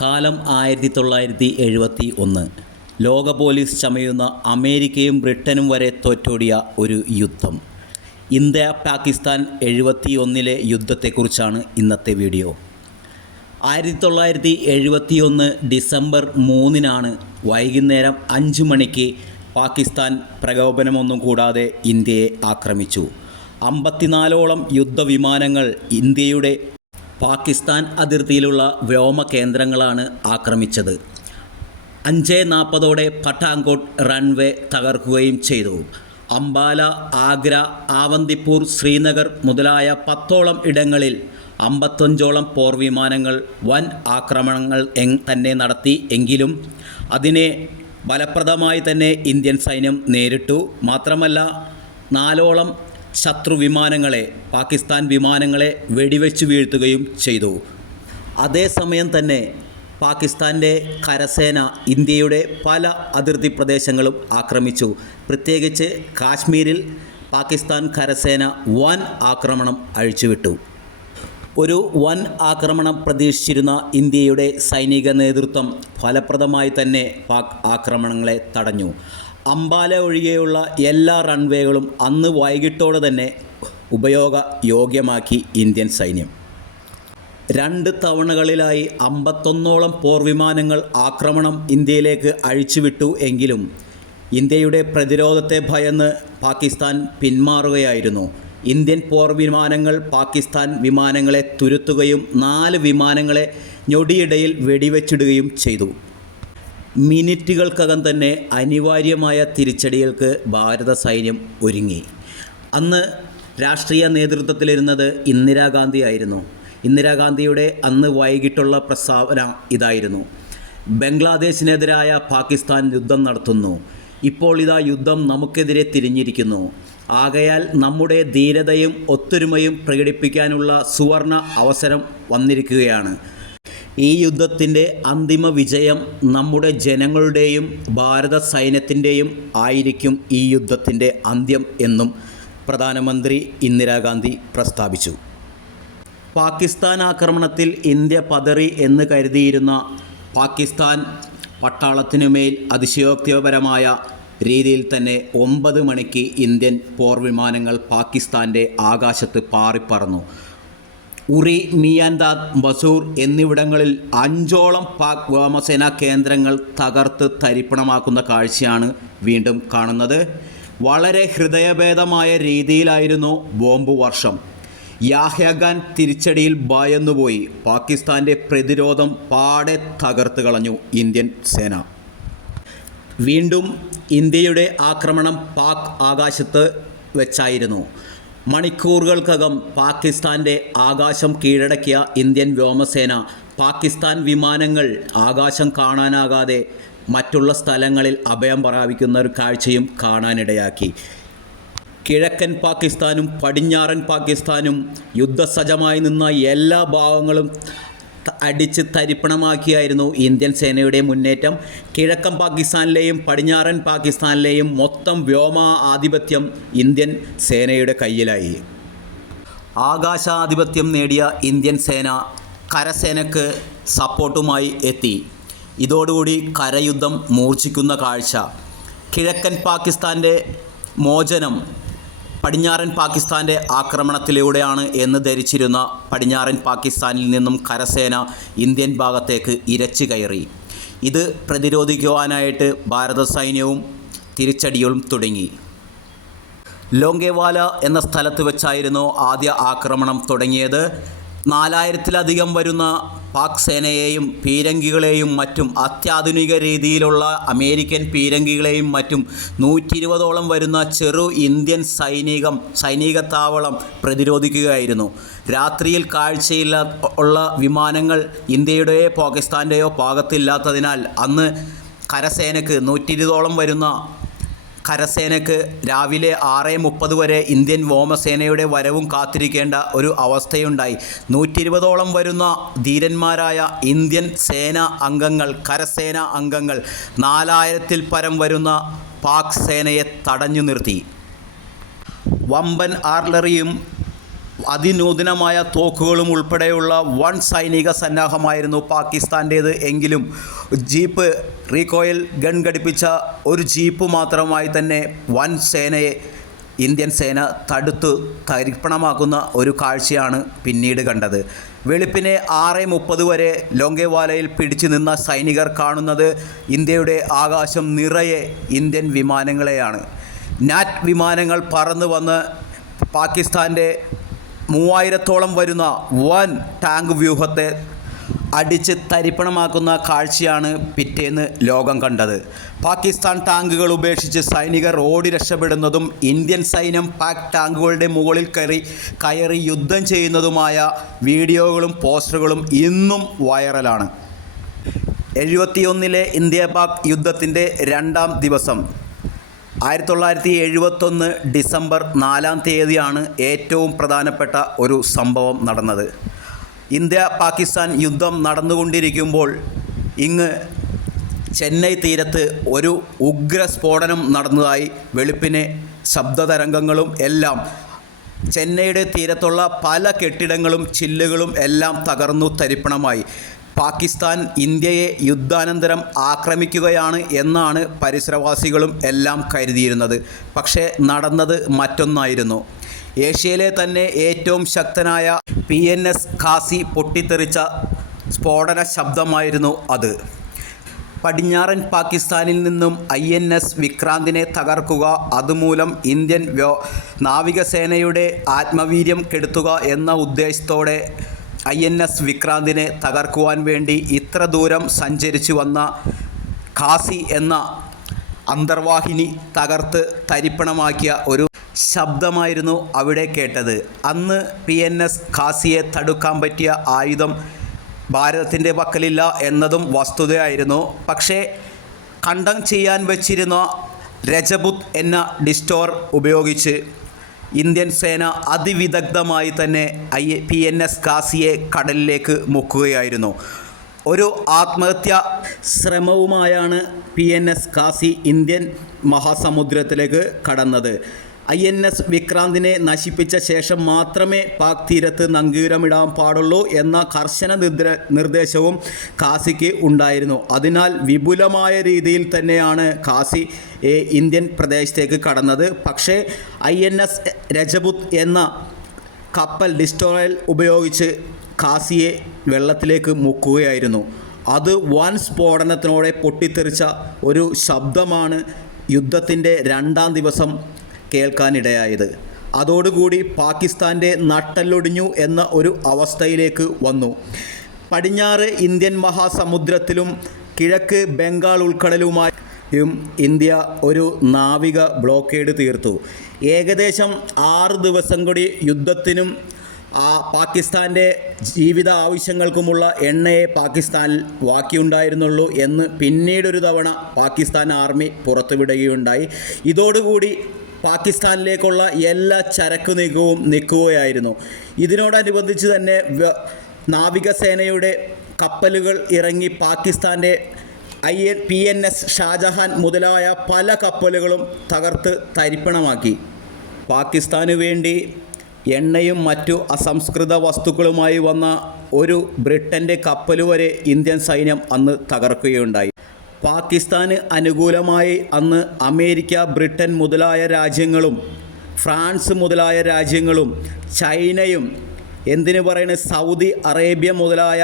കാലം ആയിരത്തി തൊള്ളായിരത്തി എഴുപത്തി ഒന്ന് ലോക പോലീസ് ചമയുന്ന അമേരിക്കയും ബ്രിട്ടനും വരെ തോറ്റോടിയ ഒരു യുദ്ധം. ഇന്ത്യ പാകിസ്ഥാൻ എഴുപത്തി ഒന്നിലെ യുദ്ധത്തെക്കുറിച്ചാണ് ഇന്നത്തെ വീഡിയോ. ആയിരത്തി തൊള്ളായിരത്തി എഴുപത്തി ഒന്ന് ഡിസംബർ മൂന്നിനാണ് വൈകുന്നേരം അഞ്ച് മണിക്ക് പാകിസ്ഥാൻ പ്രകോപനമൊന്നും കൂടാതെ ഇന്ത്യയെ ആക്രമിച്ചു. അമ്പത്തിനാലോളം യുദ്ധവിമാനങ്ങൾ ഇന്ത്യയുടെ പാകിസ്ഥാൻ അതിർത്തിയിലുള്ള വ്യോമ കേന്ദ്രങ്ങളാണ് ആക്രമിച്ചത്. അഞ്ച് നാൽപ്പതോടെ പട്ടാങ്കോട്ട് റൺവേ തകർക്കുകയും ചെയ്തു. അംബാല ആഗ്ര ആവന്തിപ്പൂർ ശ്രീനഗർ മുതലായ പത്തോളം ഇടങ്ങളിൽ അമ്പത്തഞ്ചോളം പോർവിമാനങ്ങൾ വൻ ആക്രമണങ്ങൾ തന്നെ നടത്തി എങ്കിലും അതിനെ ഫലപ്രദമായി തന്നെ ഇന്ത്യൻ സൈന്യം നേരിട്ടു. മാത്രമല്ല നാലോളം ശത്രു വിമാനങ്ങളെ പാകിസ്ഥാൻ വിമാനങ്ങളെ വെടിവെച്ച് വീഴ്ത്തുകയും ചെയ്തു. അതേസമയം തന്നെ പാകിസ്ഥാന്റെ കരസേന ഇന്ത്യയുടെ പല അതിർത്തി പ്രദേശങ്ങളും ആക്രമിച്ചു. പ്രത്യേകിച്ച് കാശ്മീരിൽ പാകിസ്ഥാൻ കരസേന വൻ ആക്രമണം അഴിച്ചുവിട്ടു. ഒരു വൻ ആക്രമണം പ്രതീക്ഷിച്ചിരുന്ന ഇന്ത്യയുടെ സൈനിക നേതൃത്വം ഫലപ്രദമായി തന്നെ പാക് ആക്രമണങ്ങളെ തടഞ്ഞു. അംബാല ഒഴികെയുള്ള എല്ലാ റൺവേകളും അന്ന് വൈകിട്ടോടെ തന്നെ ഉപയോഗ യോഗ്യമാക്കി ഇന്ത്യൻ സൈന്യം. രണ്ട് തവണകളിലായി അമ്പത്തൊന്നോളം പോർവിമാനങ്ങൾ ആക്രമണം ഇന്ത്യയിലേക്ക് അഴിച്ചുവിട്ടു എങ്കിലും ഇന്ത്യയുടെ പ്രതിരോധത്തെ ഭയന്ന് പാകിസ്ഥാൻ പിന്മാറുകയായിരുന്നു. ഇന്ത്യൻ പോർവിമാനങ്ങൾ പാകിസ്ഥാൻ വിമാനങ്ങളെ തുരുത്തുകയും നാല് വിമാനങ്ങളെ ഞൊടിയിടയിൽ വെടിവെച്ചിടുകയും ചെയ്തു. മിനിറ്റുകൾക്കകം തന്നെ അനിവാര്യമായ തിരിച്ചടികൾക്ക് ഭാരത സൈന്യം ഒരുങ്ങി. അന്ന് രാഷ്ട്രീയ നേതൃത്വത്തിലിരുന്നത് ഇന്ദിരാഗാന്ധി ആയിരുന്നു. ഇന്ദിരാഗാന്ധിയുടെ അന്ന് വൈകിട്ടുള്ള പ്രസ്താവന ഇതായിരുന്നു. ബംഗ്ലാദേശിനെതിരായ പാകിസ്ഥാൻ യുദ്ധം നടത്തുന്നു. ഇപ്പോൾ ഇതാ യുദ്ധം നമുക്കെതിരെ തിരിഞ്ഞിരിക്കുന്നു. ആകയാൽ നമ്മുടെ ധീരതയും ഒത്തൊരുമയും പ്രകടിപ്പിക്കാനുള്ള സുവർണ അവസരം വന്നിരിക്കുകയാണ്. ഈ യുദ്ധത്തിന്റെ അന്തിമ വിജയം നമ്മുടെ ജനങ്ങളുടെയും ഭാരത സൈന്യത്തിന്റെയും ആയിരിക്കും ഈ യുദ്ധത്തിന്റെ അന്ത്യം എന്നും പ്രധാനമന്ത്രി ഇന്ദിരാഗാന്ധി പ്രസ്താവിച്ചു. പാകിസ്ഥാൻ ആക്രമണത്തിൽ ഇന്ത്യ പതറി എന്ന് കരുതിയിരുന്ന പാകിസ്ഥാൻ പട്ടാളത്തിനുമേൽ അതിശയോക്തിപരമായ രീതിയിൽ തന്നെ ഒമ്പത് മണിക്ക് ഇന്ത്യൻ പോർവിമാനങ്ങൾ പാകിസ്ഥാന്റെ ആകാശത്ത് പാറിപ്പറന്നു. ഉറി മിയാൻദാദ് ബസൂർ എന്നിവിടങ്ങളിൽ അഞ്ചോളം പാക് വ്യോമസേനാ കേന്ദ്രങ്ങൾ തകർത്ത് തരിപ്പണമാക്കുന്ന കാഴ്ചയാണ് വീണ്ടും കാണുന്നത്. വളരെ ഹൃദയഭേദമായ രീതിയിലായിരുന്നു ബോംബ് വർഷം. യാഹ്യഖാൻ തിരിച്ചടിയിൽ ഭയന്നുപോയി. പാകിസ്ഥാന്റെ പ്രതിരോധം പാടെ തകർത്ത് കളഞ്ഞു ഇന്ത്യൻ സേന. വീണ്ടും ഇന്ത്യയുടെ ആക്രമണം പാക് ആകാശത്ത് വെച്ചായിരുന്നു. മണിക്കൂറുകൾക്കകം പാകിസ്ഥാന്റെ ആകാശം കീഴടക്കിയ ഇന്ത്യൻ വ്യോമസേന പാകിസ്ഥാൻ വിമാനങ്ങൾ ആകാശം കാണാനാകാതെ മറ്റുള്ള സ്ഥലങ്ങളിൽ അഭയം പ്രാപിക്കുന്ന ഒരു കാഴ്ചയും കാണാനിടയാക്കി. കിഴക്കൻ പാകിസ്ഥാനും പടിഞ്ഞാറൻ പാകിസ്ഥാനും യുദ്ധസജ്ജമായി നിന്ന എല്ലാ ഭാഗങ്ങളും അടിച്ച് തരിപ്പണമാക്കിയായിരുന്നു ഇന്ത്യൻ സേനയുടെ മുന്നേറ്റം. കിഴക്കൻ പാകിസ്ഥാനിലെയും പടിഞ്ഞാറൻ പാകിസ്ഥാനിലെയും മൊത്തം വ്യോമ ആധിപത്യം ഇന്ത്യൻ സേനയുടെ കയ്യിലായി. ആകാശാധിപത്യം നേടിയ ഇന്ത്യൻ സേന കരസേനക്ക് സപ്പോർട്ടുമായി എത്തി. ഇതോടുകൂടി കരയുദ്ധം മൂർച്ഛിക്കുന്ന കാഴ്ച. കിഴക്കൻ പാകിസ്ഥാന്റെ മോചനം പടിഞ്ഞാറൻ പാകിസ്ഥാന്റെ ആക്രമണത്തിലൂടെയാണ് എന്ന് ധരിച്ചിരുന്ന പടിഞ്ഞാറൻ പാകിസ്ഥാനിൽ നിന്നും കരസേന ഇന്ത്യൻ ഭാഗത്തേക്ക് ഇരച്ചു കയറി. ഇത് പ്രതിരോധിക്കുവാനായിട്ട് ഭാരത സൈന്യവും തിരിച്ചടികളും തുടങ്ങി. ലോങ്കേവാല എന്ന സ്ഥലത്ത് വെച്ചായിരുന്നു ആദ്യ ആക്രമണം തുടങ്ങിയത്. നാലായിരത്തിലധികം വരുന്ന പാക് സേനയെയും പീരങ്കികളെയും മറ്റും അത്യാധുനിക രീതിയിലുള്ള അമേരിക്കൻ പീരങ്കികളെയും മറ്റും നൂറ്റി ഇരുപതോളം വരുന്ന ചെറു ഇന്ത്യൻ സൈനികം സൈനിക താവളം പ്രതിരോധിക്കുകയായിരുന്നു. രാത്രിയിൽ കാഴ്ചയില്ല ഉള്ള വിമാനങ്ങൾ ഇന്ത്യയുടെയോ പാകിസ്ഥാന്റെയോ ഭാഗത്തില്ലാത്തതിനാൽ അന്ന് കരസേനക്ക് നൂറ്റി ഇരുപതോളം വരുന്ന കരസേനയ്ക്ക് രാവിലെ ആറ് മുപ്പത് വരെ ഇന്ത്യൻ വ്യോമസേനയുടെ വരവും കാത്തിരിക്കേണ്ട ഒരു അവസ്ഥയുണ്ടായി. നൂറ്റി ഇരുപതോളം വരുന്ന ധീരന്മാരായ ഇന്ത്യൻ സേന അംഗങ്ങൾ കരസേന അംഗങ്ങൾ നാലായിരത്തിൽ പരം വരുന്ന പാക് സേനയെ തടഞ്ഞു നിർത്തി. വമ്പൻ ആർലറിയും അതിനൂതനമായ തോക്കുകളും ഉൾപ്പെടെയുള്ള വൺ സൈനിക സന്നാഹമായിരുന്നു പാകിസ്ഥാന്റേത്. എങ്കിലും ജീപ്പ് റീകോയിൽ ഗൺ ഘടിപ്പിച്ച ഒരു ജീപ്പ് മാത്രമായി തന്നെ വൻ സേനയെ ഇന്ത്യൻ സേന തടുത്ത് തരിപ്പണമാക്കുന്ന ഒരു കാഴ്ചയാണ് പിന്നീട് കണ്ടത്. വെളുപ്പിനെ ആറ് മുപ്പത് വരെ ലോങ്കേവാലയിൽ പിടിച്ചു നിന്ന സൈനികർ കാണുന്നത് ഇന്ത്യയുടെ ആകാശം നിറയെ ഇന്ത്യൻ വിമാനങ്ങളെയാണ്. നാറ്റ് വിമാനങ്ങൾ പറന്നു വന്ന് പാകിസ്ഥാന്റെ മൂവായിരത്തോളം വരുന്ന വൻ ടാങ്ക് വ്യൂഹത്തെ അടിച്ച് തരിപ്പണമാക്കുന്ന കാഴ്ചയാണ് പിറ്റേന്ന് ലോകം കണ്ടത്. പാകിസ്ഥാൻ ടാങ്കുകൾ ഉപേക്ഷിച്ച് സൈനികർ ഓടി രക്ഷപ്പെടുന്നതും ഇന്ത്യൻ സൈന്യം പാക് ടാങ്കുകളുടെ മുകളിൽ കയറി കയറി യുദ്ധം ചെയ്യുന്നതുമായ വീഡിയോകളും പോസ്റ്ററുകളും ഇന്നും വൈറലാണ്. എഴുപത്തിയൊന്നിലെ ഇന്ത്യ പാക് യുദ്ധത്തിന്റെ രണ്ടാം ദിവസം ആയിരത്തി തൊള്ളായിരത്തി എഴുപത്തൊന്ന് ഡിസംബർ നാലാം തീയതിയാണ് ഏറ്റവും പ്രധാനപ്പെട്ട ഒരു സംഭവം നടന്നത്. ഇന്ത്യ പാകിസ്ഥാൻ യുദ്ധം നടന്നുകൊണ്ടിരിക്കുമ്പോൾ ഇങ്ങ് ചെന്നൈ തീരത്ത് ഒരു ഉഗ്ര സ്ഫോടനം നടന്നതായി വെളുപ്പിനെ ശബ്ദതരംഗങ്ങളും എല്ലാം ചെന്നൈയുടെ തീരത്തുള്ള പല കെട്ടിടങ്ങളും ചില്ലുകളും എല്ലാം തകർന്നു തരിപ്പണമായി. പാകിസ്ഥാൻ ഇന്ത്യയെ യുദ്ധാനന്തരം ആക്രമിക്കുകയാണ് എന്നാണ് പരിസരവാസികളും എല്ലാം കരുതിയിരുന്നത്. പക്ഷേ നടന്നത് മറ്റൊന്നായിരുന്നു. ഏഷ്യയിലെ തന്നെ ഏറ്റവും ശക്തനായ പി എൻ എസ് ഖാസി പൊട്ടിത്തെറിച്ച സ്ഫോടന ശബ്ദമായിരുന്നു അത്. പടിഞ്ഞാറൻ പാകിസ്ഥാനിൽ നിന്നും ഐ എൻ എസ് വിക്രാന്തിനെ തകർക്കുക അതുമൂലം ഇന്ത്യൻ വ്യോ നാവികസേനയുടെ ആത്മവീര്യം കെടുത്തുക എന്ന ഉദ്ദേശത്തോടെ ഐ എൻ എസ് വിക്രാന്തിനെ തകർക്കുവാൻ വേണ്ടി ഇത്ര ദൂരം സഞ്ചരിച്ചു വന്ന ഖാസി എന്ന അന്തർവാഹിനി തകർത്ത് തരിപ്പണമാക്കിയ ഒരു ശബ്ദമായിരുന്നു അവിടെ കേട്ടത്. അന്ന് പി എൻ എസ് ഖാസിയെ തടുക്കാൻ പറ്റിയ ആയുധം ഭാരതത്തിന്റെ പക്കലില്ല എന്നതും വസ്തുതയായിരുന്നു. പക്ഷേ കണ്ടം ചെയ്യാൻ വച്ചിരുന്ന രജപുത് എന്ന ഡിസ്റ്റോർ ഉപയോഗിച്ച് ഇന്ത്യൻ സേന അതിവിദഗ്ധമായി തന്നെ ഐ പി എൻ എസ് കാസിയെ കടലിലേക്ക് മുക്കുകയായിരുന്നു. ഒരു ആത്മഹത്യ ശ്രമവുമായാണ് P N S Ghazi Indian മഹാസമുദ്രത്തിലേക്ക് കടന്നത്. ഐ എൻ എസ് വിക്രാന്തിനെ നശിപ്പിച്ച ശേഷം മാത്രമേ പാക് തീരത്ത് നങ്കൂരമിടാൻ പാടുള്ളൂ എന്ന കർശന നിർദ്ദേശവും കാസിക്ക് ഉണ്ടായിരുന്നു. അതിനാൽ വിപുലമായ രീതിയിൽ തന്നെയാണ് കാസി ഇന്ത്യൻ പ്രദേശത്തേക്ക് കടന്നത്. പക്ഷേ ഐ എൻ എസ് രജപുത് എന്ന കപ്പൽ ഡിസ്റ്റോറൽ ഉപയോഗിച്ച് കാസിയെ വെള്ളത്തിലേക്ക് മുക്കുകയായിരുന്നു. അത് വൻ സ്ഫോടനത്തിനോടെ പൊട്ടിത്തെറിച്ച ഒരു ശബ്ദമാണ് യുദ്ധത്തിന്റെ രണ്ടാം ദിവസം കേൾക്കാനിടയായത്. അതോടുകൂടി പാകിസ്ഥാന്റെ നട്ടല്ലൊടിഞ്ഞു എന്ന ഒരു അവസ്ഥയിലേക്ക് വന്നു. പടിഞ്ഞാറ് ഇന്ത്യൻ മഹാസമുദ്രത്തിലും കിഴക്ക് ബംഗാൾ ഉൾക്കടലുമായും ഇന്ത്യ ഒരു നാവിക ബ്ലോക്കേഡ് തീർത്തു. ഏകദേശം ആറ് ദിവസം കൂടി യുദ്ധത്തിനും ആ പാകിസ്ഥാന്റെ ജീവിത ആവശ്യങ്ങൾക്കുമുള്ള എണ്ണയെ പാകിസ്ഥാനിൽ ബാക്കിയുണ്ടായിരുന്നുള്ളൂ എന്ന് പിന്നീടൊരു തവണ പാകിസ്ഥാൻ ആർമി പുറത്തുവിടുകയുണ്ടായി. ഇതോടുകൂടി പാകിസ്ഥാനിലേക്കുള്ള എല്ലാ ചരക്ക് നീക്കവും നിൽക്കുകയായിരുന്നു ഇതിനോടനുബന്ധിച്ച് തന്നെ നാവികസേനയുടെ കപ്പലുകൾ ഇറങ്ങി പാകിസ്ഥാന്റെ I N P N S Shahjahan മുതലായ പല കപ്പലുകളും തകർത്ത് തരിപ്പണമാക്കി. പാകിസ്ഥാന് വേണ്ടി എണ്ണയും മറ്റു അസംസ്കൃത വസ്തുക്കളുമായി വന്ന ഒരു ബ്രിട്ടന്റെ കപ്പൽ വരെ ഇന്ത്യൻ സൈന്യം അന്ന് തകർക്കുകയുണ്ടായി. പാകിസ്ഥാന് അനുകൂലമായി അന്ന് അമേരിക്ക ബ്രിട്ടൻ മുതലായ രാജ്യങ്ങളും ഫ്രാൻസ് മുതലായ രാജ്യങ്ങളും ചൈനയും എന്തിനു പറയുന്നത് സൗദി അറേബ്യ മുതലായ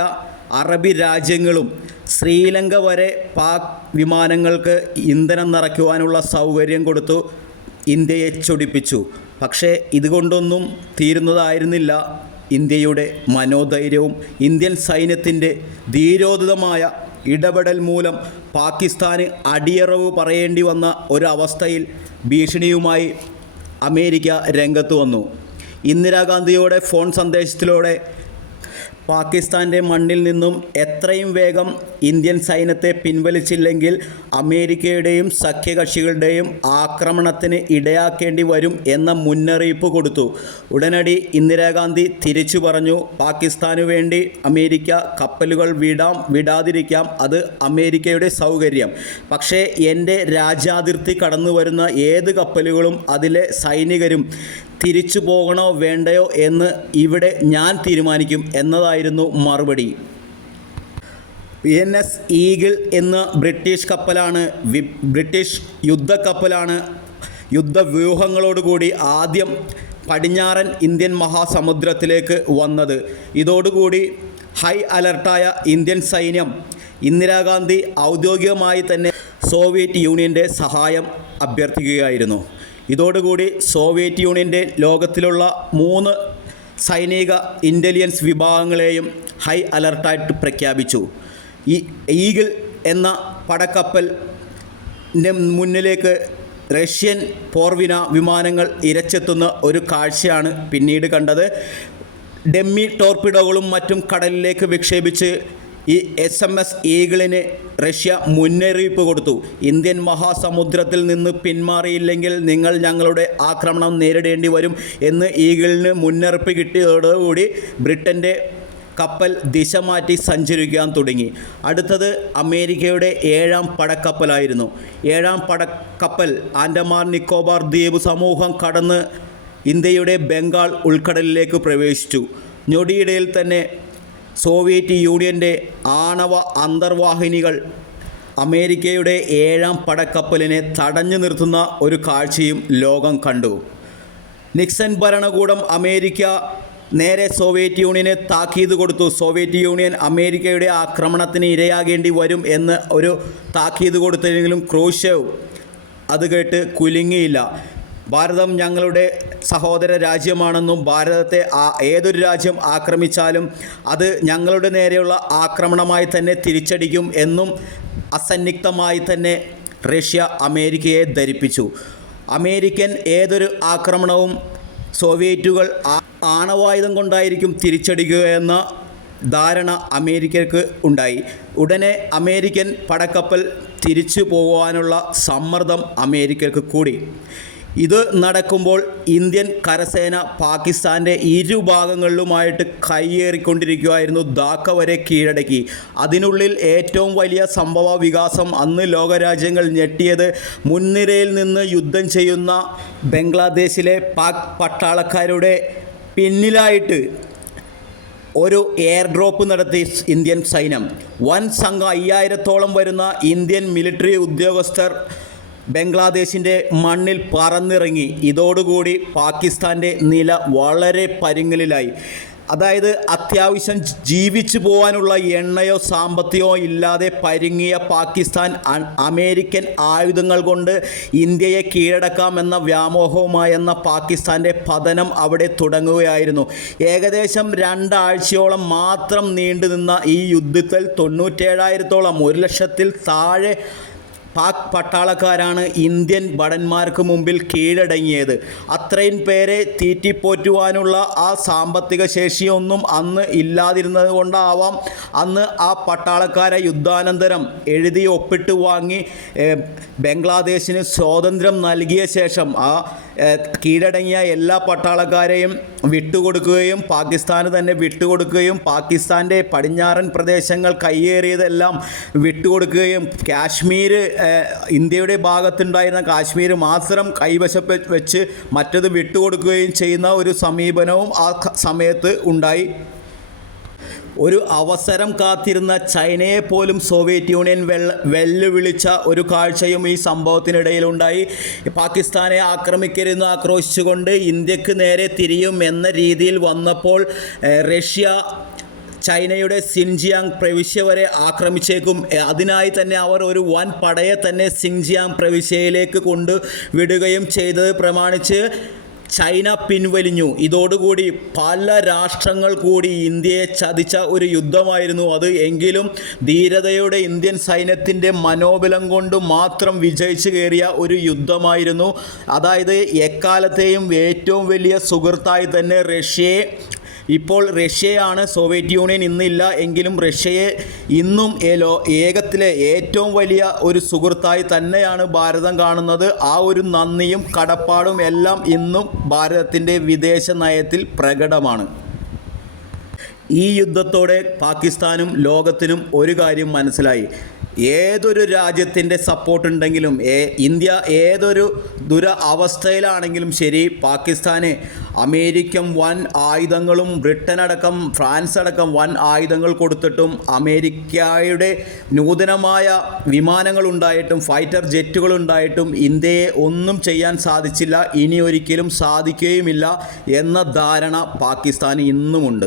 അറബി രാജ്യങ്ങളും ശ്രീലങ്ക വരെ പാക് വിമാനങ്ങൾക്ക് ഇന്ധനം നിറയ്ക്കുവാനുള്ള സൗകര്യം കൊടുത്തു ഇന്ത്യയെ ചൊടിപ്പിച്ചു. പക്ഷേ ഇതുകൊണ്ടൊന്നും തീരുന്നതായിരുന്നില്ല ഇന്ത്യയുടെ മനോധൈര്യവും ഇന്ത്യൻ സൈന്യത്തിന്റെ ധീരോദിതമായ ഇടപെടൽ മൂലം പാകിസ്ഥാന് അടിയറവ് പറയേണ്ടി വന്ന ഒരവസ്ഥയിൽ ഭീഷണിയുമായി അമേരിക്ക രംഗത്ത് വന്നു. ഇന്ദിരാഗാന്ധിയുടെ ഫോൺ സന്ദേശത്തിലൂടെ പാകിസ്ഥാന്റെ മണ്ണിൽ നിന്നും എത്രയും വേഗം ഇന്ത്യൻ സൈന്യത്തെ പിൻവലിച്ചില്ലെങ്കിൽ അമേരിക്കയുടെയും സഖ്യകക്ഷികളുടെയും ആക്രമണത്തിന് ഇടയാക്കേണ്ടി വരും എന്ന മുന്നറിയിപ്പ് കൊടുത്തു. ഉടനടി ഇന്ദിരാഗാന്ധി തിരിച്ചു പറഞ്ഞു പാകിസ്ഥാനു വേണ്ടി അമേരിക്ക കപ്പലുകൾ വിടാം വിടാതിരിക്കാം. അത് അമേരിക്കയുടെ സൗകര്യം. പക്ഷേ എന്റെ രാജ്യാതിർത്തി കടന്നു വരുന്ന ഏത് കപ്പലുകളും അതിലെ സൈനികരും തിരിച്ചു പോകണോ വേണ്ടയോ എന്ന് ഇവിടെ ഞാൻ തീരുമാനിക്കും എന്നതായിരുന്നു മറുപടി. എൻ എസ് ഈഗിൾ എന്ന ബ്രിട്ടീഷ് കപ്പലാണ് ബ്രിട്ടീഷ് യുദ്ധക്കപ്പലാണ് യുദ്ധവ്യൂഹങ്ങളോടുകൂടി ആദ്യം പടിഞ്ഞാറൻ ഇന്ത്യൻ മഹാസമുദ്രത്തിലേക്ക് വന്നത്. ഇതോടുകൂടി ഹൈ അലർട്ടായ ഇന്ത്യൻ സൈന്യം ഇന്ദിരാഗാന്ധി ഔദ്യോഗികമായി തന്നെ സോവിയറ്റ് യൂണിയന്റെ സഹായം അഭ്യർത്ഥിക്കുകയായിരുന്നു. ഇതോടുകൂടി സോവിയറ്റ് യൂണിയന്റെ ലോകത്തിലുള്ള മൂന്ന് സൈനിക ഇന്റലിജൻസ് വിഭാഗങ്ങളെയും ഹൈ അലർട്ടായിട്ട് പ്രഖ്യാപിച്ചു. ഈ ഈഗിൾ എന്ന പടക്കപ്പൽ മുന്നിലേക്ക് റഷ്യൻ പോർവിന വിമാനങ്ങൾ ഇരച്ചെത്തുന്ന ഒരു കാഴ്ചയാണ് പിന്നീട് കണ്ടത്. ഡെമ്മി ടോർപിഡോകളും മറ്റും കടലിലേക്ക് വിക്ഷേപിച്ച് ഈ എസ് എം എസ് ഈഗിളിന് റഷ്യ മുന്നറിയിപ്പ് കൊടുത്തു. ഇന്ത്യൻ മഹാസമുദ്രത്തിൽ നിന്ന് പിന്മാറിയില്ലെങ്കിൽ നിങ്ങൾ ഞങ്ങളുടെ ആക്രമണം നേരിടേണ്ടി വരും എന്ന് ഈഗിളിന് മുന്നറിയിപ്പ് കിട്ടിയതോടുകൂടി ബ്രിട്ടന്റെ കപ്പൽ ദിശ മാറ്റി സഞ്ചരിക്കാൻ തുടങ്ങി. അടുത്തത് അമേരിക്കയുടെ ഏഴാം പടക്കപ്പലായിരുന്നു. ഏഴാം പടക്കപ്പൽ ആൻഡമാൻ നിക്കോബാർ ദ്വീപ് സമൂഹം കടന്ന് ഇന്ത്യയുടെ ബംഗാൾ ഉൾക്കടലിലേക്ക് പ്രവേശിച്ചു. ഞൊടിയിടയിൽ തന്നെ സോവിയറ്റ് യൂണിയന്റെ ആണവ അന്തർവാഹിനികൾ അമേരിക്കയുടെ ഏഴാം പടക്കപ്പലിനെ തടഞ്ഞു നിർത്തുന്ന ഒരു കാഴ്ചയും ലോകം കണ്ടു. നിക്സൺ ഭരണകൂടം അമേരിക്ക നേരെ സോവിയറ്റ് യൂണിയനെ താക്കീത് കൊടുത്തു. സോവിയറ്റ് യൂണിയൻ അമേരിക്കയുടെ ആക്രമണത്തിന് ഇരയാകേണ്ടി വരും എന്ന് ഒരു താക്കീത് കൊടുത്തെങ്കിലും ക്രൂഷേവ് അത് കേട്ട് കുലുങ്ങിയില്ല. ഭാരതം ഞങ്ങളുടെ സഹോദര രാജ്യമാണെന്നും ഭാരതത്തെ ആ ഏതൊരു രാജ്യം ആക്രമിച്ചാലും അത് ഞങ്ങളുടെ നേരെയുള്ള ആക്രമണമായി തന്നെ തിരിച്ചടിക്കും എന്നും അസന്നിഗ്ധമായി തന്നെ റഷ്യ അമേരിക്കയെ ധരിപ്പിച്ചു. അമേരിക്കൻ ഏതൊരു ആക്രമണവും സോവിയറ്റുകൾ ആണവായുധം കൊണ്ടായിരിക്കും തിരിച്ചടിക്കുകയെന്ന ധാരണ അമേരിക്കക്ക് ഉണ്ടായി. ഉടനെ അമേരിക്കൻ പടക്കപ്പൽ തിരിച്ചു പോകുവാനുള്ള സമ്മർദ്ദം അമേരിക്കക്ക് കൂടി. ഇത് നടക്കുമ്പോൾ ഇന്ത്യൻ കരസേന പാകിസ്ഥാന്റെ ഇരുഭാഗങ്ങളിലുമായിട്ട് കയ്യേറിക്കൊണ്ടിരിക്കുകയായിരുന്നു ധാക്ക വരെ കീഴടക്കി. അതിനുള്ളിൽ ഏറ്റവും വലിയ സംഭവ വികാസം അന്ന് ലോകരാജ്യങ്ങൾ ഞെട്ടിയത് മുൻനിരയിൽ നിന്ന് യുദ്ധം ചെയ്യുന്ന ബംഗ്ലാദേശിലെ പാക് പട്ടാളക്കാരുടെ പിന്നിലായിട്ട് ഒരു എയർ ഡ്രോപ്പ് നടത്തി ഇന്ത്യൻ സൈന്യം. വൻ സംഘം അയ്യായിരത്തോളം വരുന്ന ഇന്ത്യൻ മിലിറ്ററി ഉദ്യോഗസ്ഥർ ബംഗ്ലാദേശിന്റെ മണ്ണിൽ പറന്നിറങ്ങി. ഇതോടുകൂടി പാകിസ്ഥാന്റെ നില വളരെ പരുങ്ങലിലായി. അതായത് അത്യാവശ്യം ജീവിച്ചു പോകാനുള്ള എണ്ണയോ സാമ്പത്തികമോ ഇല്ലാതെ പരുങ്ങിയ പാകിസ്ഥാൻ അമേരിക്കൻ ആയുധങ്ങൾ കൊണ്ട് ഇന്ത്യയെ കീഴടക്കാമെന്ന വ്യാമോഹവുമായെന്ന പാകിസ്ഥാന്റെ പതനം അവിടെ തുടങ്ങുകയായിരുന്നു. ഏകദേശം രണ്ടാഴ്ചയോളം മാത്രം നീണ്ടുനിന്ന ഈ യുദ്ധത്തിൽ തൊണ്ണൂറ്റേഴായിരത്തോളം ഒരു ലക്ഷത്തിൽ താഴെ പാക് പട്ടാളക്കാരാണ് ഇന്ത്യൻ ഭടന്മാർക്ക് മുമ്പിൽ കീഴടങ്ങിയത്. അത്രയും പേരെ തീറ്റിപ്പോറ്റുവാനുള്ള ആ സാമ്പത്തിക ശേഷിയൊന്നും അന്ന് ഇല്ലാതിരുന്നത് കൊണ്ടാവാം അന്ന് ആ പട്ടാളക്കാരെ യുദ്ധാനന്തരം എഴുതി ഒപ്പിട്ട് വാങ്ങി ബംഗ്ലാദേശിന് സ്വാതന്ത്ര്യം നൽകിയ ശേഷം ആ കീഴടങ്ങിയ എല്ലാ പട്ടാളക്കാരെയും വിട്ടുകൊടുക്കുകയും പാകിസ്ഥാന് തന്നെ വിട്ടുകൊടുക്കുകയും പാകിസ്ഥാന്റെ പടിഞ്ഞാറൻ പ്രദേശങ്ങൾ കയ്യേറിയതെല്ലാം വിട്ടുകൊടുക്കുകയും കാശ്മീർ ഇന്ത്യയുടെ ഭാഗത്തുണ്ടായിരുന്ന കാശ്മീർ മാത്രം കൈവശം വെച്ച് മറ്റത് വിട്ടുകൊടുക്കുകയും ചെയ്യുന്ന ഒരു സമീപനവും ആ സമയത്ത് ഉണ്ടായി. ഒരു അവസരം കാത്തിരുന്ന ചൈനയെ പോലും സോവിയറ്റ് യൂണിയൻ വെല്ലുവിളിച്ച ഒരു കാഴ്ചയും ഈ സംഭവത്തിനിടയിലുണ്ടായി പാകിസ്ഥാനെ ആക്രമിക്കരുതെന്ന് ആക്രോശിച്ചുകൊണ്ട് ഇന്ത്യയ്ക്ക് നേരെ തിരിയും എന്ന രീതിയിൽ വന്നപ്പോൾ റഷ്യ ചൈനയുടെ സിൻജിയാങ് പ്രവിശ്യ വരെ ആക്രമിച്ചേക്കും അതിനായി തന്നെ അവർ ഒരു വൻ പടയെ തന്നെ സിൻജിയാങ് പ്രവിശ്യയിലേക്ക് കൊണ്ട് വിടുകയും ചെയ്തത് പ്രമാണിച്ച് ചൈന പിൻവലിഞ്ഞു. ഇതോടുകൂടി പല രാഷ്ട്രങ്ങൾ കൂടി ഇന്ത്യയെ ചതിച്ച ഒരു യുദ്ധമായിരുന്നു അത്. എങ്കിലും ധീരതയുടെ ഇന്ത്യൻ സൈന്യത്തിന്റെ മനോബലം കൊണ്ട് മാത്രം വിജയിച്ചു കയറിയ ഒരു യുദ്ധമായിരുന്നു. അതായത് എക്കാലത്തെയും ഏറ്റവും വലിയ സുഹൃത്തായി തന്നെ റഷ്യയെ ഇപ്പോൾ റഷ്യയാണ്. സോവിയറ്റ് യൂണിയൻ ഇന്നില്ല. എങ്കിലും റഷ്യയെ ഇന്നും ലോ ഏകത്തിലെ ഏറ്റവും വലിയ ഒരു സുഹൃത്തായി തന്നെയാണ് ഭാരതം കാണുന്നത്. ആ ഒരു നന്ദിയും കടപ്പാടും എല്ലാം ഇന്നും ഭാരതത്തിന്റെ വിദേശ നയത്തിൽ പ്രകടമാണ്. ഈ യുദ്ധത്തോടെ പാകിസ്ഥാനും ലോകത്തിനും ഒരു കാര്യം മനസ്സിലായി. ഏതൊരു രാജ്യത്തിന്റെ സപ്പോർട്ട് ഉണ്ടെങ്കിലും ഇന്ത്യ ഏതൊരു ദുര അവസ്ഥയിലാണെങ്കിലും ശരി പാകിസ്ഥാന് അമേരിക്കൻ വൻ ആയുധങ്ങളും ബ്രിട്ടൻ അടക്കം ഫ്രാൻസ് അടക്കം വൻ ആയുധങ്ങൾ കൊടുത്തിട്ടും അമേരിക്കയുടെ നൂതനമായ വിമാനങ്ങൾ ഉണ്ടായിട്ടും ഫൈറ്റർ ജെറ്റുകൾ ഉണ്ടായിട്ടും ഇന്ത്യയെ ഒന്നും ചെയ്യാൻ സാധിച്ചില്ല ഇനി ഒരിക്കലും സാധിക്കുകയുമില്ല എന്ന ധാരണ പാകിസ്ഥാന് ഇന്നുമുണ്ട്.